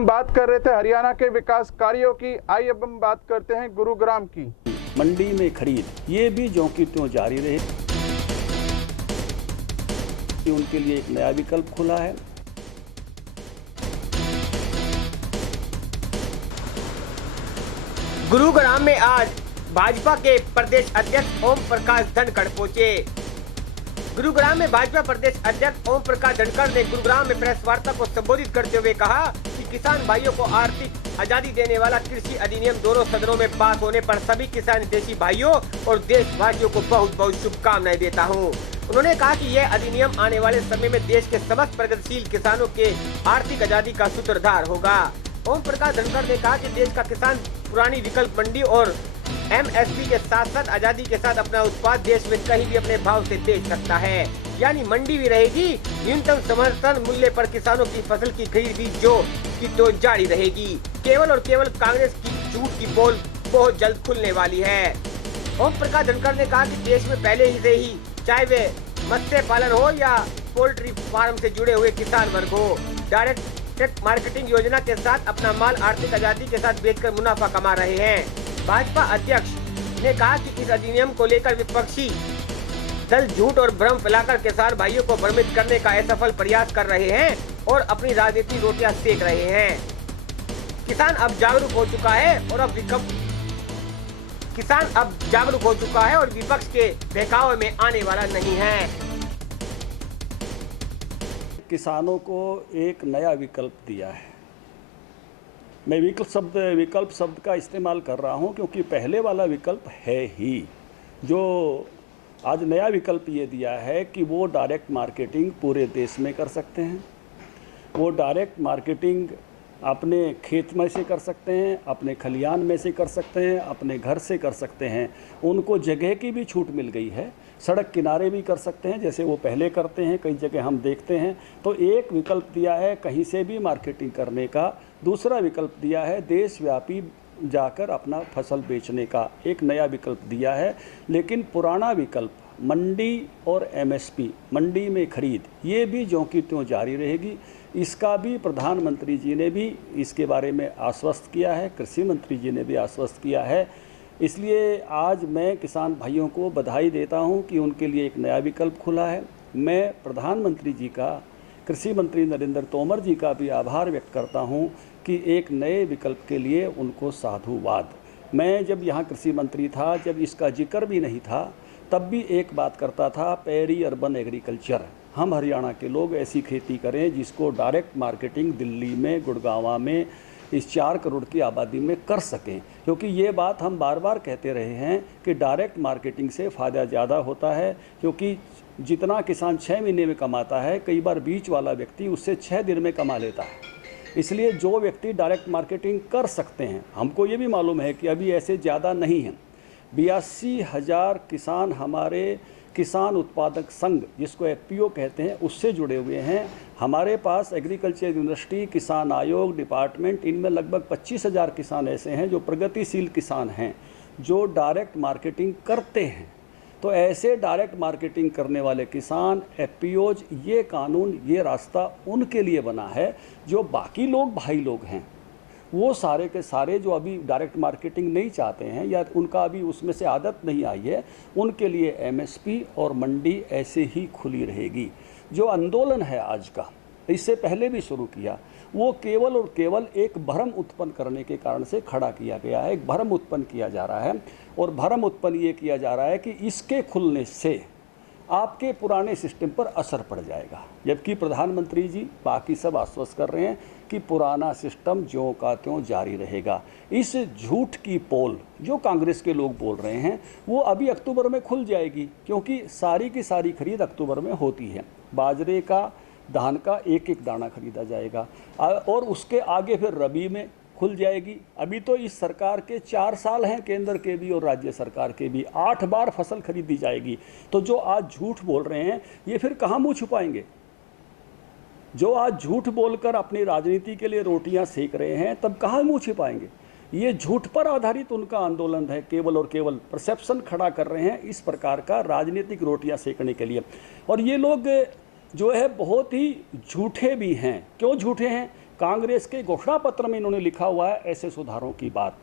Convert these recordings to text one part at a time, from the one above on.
हम बात कर रहे थे हरियाणा के विकास कार्यों की। आइए अब हम बात करते हैं गुरुग्राम की। मंडी में खरीद ये भी ज्यों की त्यों जारी रहे, उनके लिए एक नया विकल्प खुला है। गुरुग्राम में आज भाजपा के प्रदेश अध्यक्ष ओम प्रकाश धनखड़ पहुंचे। गुरुग्राम में भाजपा प्रदेश अध्यक्ष ओम प्रकाश धनखड़ ने गुरुग्राम में प्रेस वार्ता को संबोधित करते हुए कहा कि किसान भाइयों को आर्थिक आजादी देने वाला कृषि अधिनियम दोनों सदनों में पास होने पर सभी किसान देशी भाइयों और देशवासियों को बहुत बहुत शुभकामनाएं देता हूं। उन्होंने कहा कि यह अधिनियम आने वाले समय में देश के समस्त प्रगतिशील किसानों के आर्थिक आजादी का सूत्रधार होगा। ओम प्रकाश धनखड़ ने कहा कि देश का किसान पुरानी विकल्प मंडी और MSP के साथ साथ आजादी के साथ अपना उत्पाद देश में कहीं भी अपने भाव से बेच सकता है, यानी मंडी भी रहेगी, न्यूनतम समर्थन मूल्य पर किसानों की फसल की खरीद भी जो की तो जारी रहेगी। केवल और केवल कांग्रेस की झूठ की पोल बहुत जल्द खुलने वाली है। ओम प्रकाश धनखड़ ने कहा कि देश में पहले ही से ही चाहे वे मत्स्य पालन हो या पोल्ट्री फार्म से जुड़े हुए किसान वर्ग हो, डायरेक्ट मार्केटिंग योजना के साथ अपना माल आर्थिक आजादी के साथ बेचकर मुनाफा कमा रहे हैं। भाजपा अध्यक्ष ने कहा कि इस अधिनियम को लेकर विपक्षी दल झूठ और भ्रम फैलाकर किसान भाइयों को भ्रमित करने का असफल प्रयास कर रहे हैं और अपनी राजनीति रोटियां सेक रहे हैं। किसान अब जागरूक हो चुका है और विपक्ष के बहकावे में आने वाला नहीं है। किसानों को एक नया विकल्प दिया है। मैं विकल्प शब्द का इस्तेमाल कर रहा हूं क्योंकि पहले वाला विकल्प है ही। जो आज नया विकल्प ये दिया है कि वो डायरेक्ट मार्केटिंग पूरे देश में कर सकते हैं। वो डायरेक्ट मार्केटिंग अपने खेत में से कर सकते हैं, अपने खलियान में से कर सकते हैं, अपने घर से कर सकते हैं। उनको जगह की भी छूट मिल गई है, सड़क किनारे भी कर सकते हैं जैसे वो पहले करते हैं, कई जगह हम देखते हैं। तो एक विकल्प दिया है कहीं से भी मार्केटिंग करने का। दूसरा विकल्प दिया है देशव्यापी जाकर अपना फसल बेचने का, एक नया विकल्प दिया है। लेकिन पुराना विकल्प मंडी और MSP मंडी में खरीद ये भी ज्यों की त्यों जारी रहेगी। इसका भी प्रधानमंत्री जी ने भी इसके बारे में आश्वस्त किया है, कृषि मंत्री जी ने भी आश्वस्त किया है। इसलिए आज मैं किसान भाइयों को बधाई देता हूं कि उनके लिए एक नया विकल्प खुला है। मैं प्रधानमंत्री जी का, कृषि मंत्री नरेंद्र तोमर जी का भी आभार व्यक्त करता हूं कि एक नए विकल्प के लिए उनको साधुवाद। मैं जब यहाँ कृषि मंत्री था, जब इसका जिक्र भी नहीं था, तब भी एक बात करता था, पेरी अर्बन एग्रीकल्चर। हम हरियाणा के लोग ऐसी खेती करें जिसको डायरेक्ट मार्केटिंग दिल्ली में, गुड़गांव में, इस 4 करोड़ की आबादी में कर सकें। क्योंकि ये बात हम बार बार कहते रहे हैं कि डायरेक्ट मार्केटिंग से फ़ायदा ज़्यादा होता है, क्योंकि जितना किसान 6 महीने में कमाता है, कई बार बीच वाला व्यक्ति उससे 6 दिन में कमा लेता है। इसलिए जो व्यक्ति डायरेक्ट मार्केटिंग कर सकते हैं, हमको ये भी मालूम है कि अभी ऐसे ज़्यादा नहीं हैं। 82,000 किसान हमारे किसान उत्पादक संघ, जिसको FPO कहते हैं, उससे जुड़े हुए हैं। हमारे पास एग्रीकल्चर यूनिवर्सिटी, किसान आयोग, डिपार्टमेंट, इनमें लगभग 25,000 किसान ऐसे हैं जो प्रगतिशील किसान हैं, जो डायरेक्ट मार्केटिंग करते हैं। तो ऐसे डायरेक्ट मार्केटिंग करने वाले किसान, FPOs, ये कानून, ये रास्ता उनके लिए बना है। जो बाकी लोग भाई लोग हैं, वो सारे के सारे जो अभी डायरेक्ट मार्केटिंग नहीं चाहते हैं या उनका अभी उसमें से आदत नहीं आई है, उनके लिए MSP और मंडी ऐसे ही खुली रहेगी। जो आंदोलन है आज का, इससे पहले भी शुरू किया, वो केवल और केवल एक भ्रम उत्पन्न करने के कारण से खड़ा किया गया है। एक भ्रम उत्पन्न किया जा रहा है और भ्रम उत्पन्न ये किया जा रहा है कि इसके खुलने से आपके पुराने सिस्टम पर असर पड़ जाएगा, जबकि प्रधानमंत्री जी बाकी सब आश्वस्त कर रहे हैं कि पुराना सिस्टम ज्यों का त्यों जारी रहेगा। इस झूठ की पोल जो कांग्रेस के लोग बोल रहे हैं, वो अभी अक्टूबर में खुल जाएगी, क्योंकि सारी की सारी खरीद अक्टूबर में होती है। बाजरे का, धान का एक एक दाना खरीदा जाएगा और उसके आगे फिर रबी में खुल जाएगी। अभी तो इस सरकार के 4 साल हैं, केंद्र के भी और राज्य सरकार के भी, 8 बार फसल खरीदी जाएगी। तो जो आज झूठ बोल रहे हैं, ये फिर कहाँ मुंह छुपाएंगे? जो आज झूठ बोलकर अपनी राजनीति के लिए रोटियां सेक रहे हैं, तब कहाँ मुंह छिपाएंगे? ये झूठ पर आधारित उनका आंदोलन है, केवल और केवल परसेप्शन खड़ा कर रहे हैं इस प्रकार का राजनीतिक रोटियां सेकने के लिए। और ये लोग जो है बहुत ही झूठे भी हैं। क्यों झूठे हैं? कांग्रेस के घोषणा पत्र में इन्होंने लिखा हुआ है ऐसे सुधारों की बात।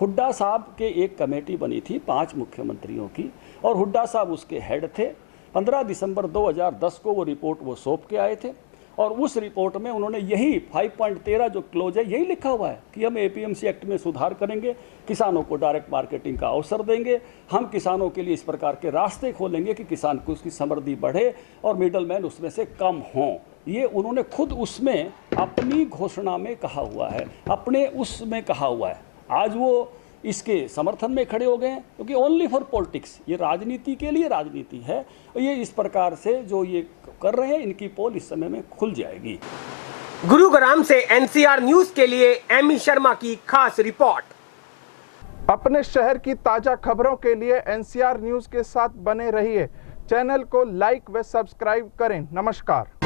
हुड्डा साहब के एक कमेटी बनी थी 5 मुख्यमंत्रियों की, और हुड्डा साहब उसके हेड थे। 15 दिसंबर 2010 को वो रिपोर्ट वो सौंप के आए थे, और उस रिपोर्ट में उन्होंने यही 5.13 जो क्लोज है यही लिखा हुआ है कि हम एपीएमसी एक्ट में सुधार करेंगे, किसानों को डायरेक्ट मार्केटिंग का अवसर देंगे, हम किसानों के लिए इस प्रकार के रास्ते खोलेंगे कि किसान को उसकी समृद्धि बढ़े और मिडल मैन उसमें से कम हों। ये उन्होंने खुद उसमें अपनी घोषणा में कहा हुआ है, अपने उसमें कहा हुआ है। आज वो इसके समर्थन में खड़े हो गए हैं क्योंकि ओनली फॉर पॉलिटिक्स, ये राजनीति के लिए राजनीति है। ये इस प्रकार से जो ये कर रहे हैं, इनकी पोल इस समय में खुल जाएगी। गुरुग्राम से एनसीआर न्यूज के लिए एमी शर्मा की खास रिपोर्ट। अपने शहर की ताजा खबरों के लिए एनसीआर न्यूज के साथ बने रहिए। चैनल को लाइक व सब्सक्राइब करें। नमस्कार।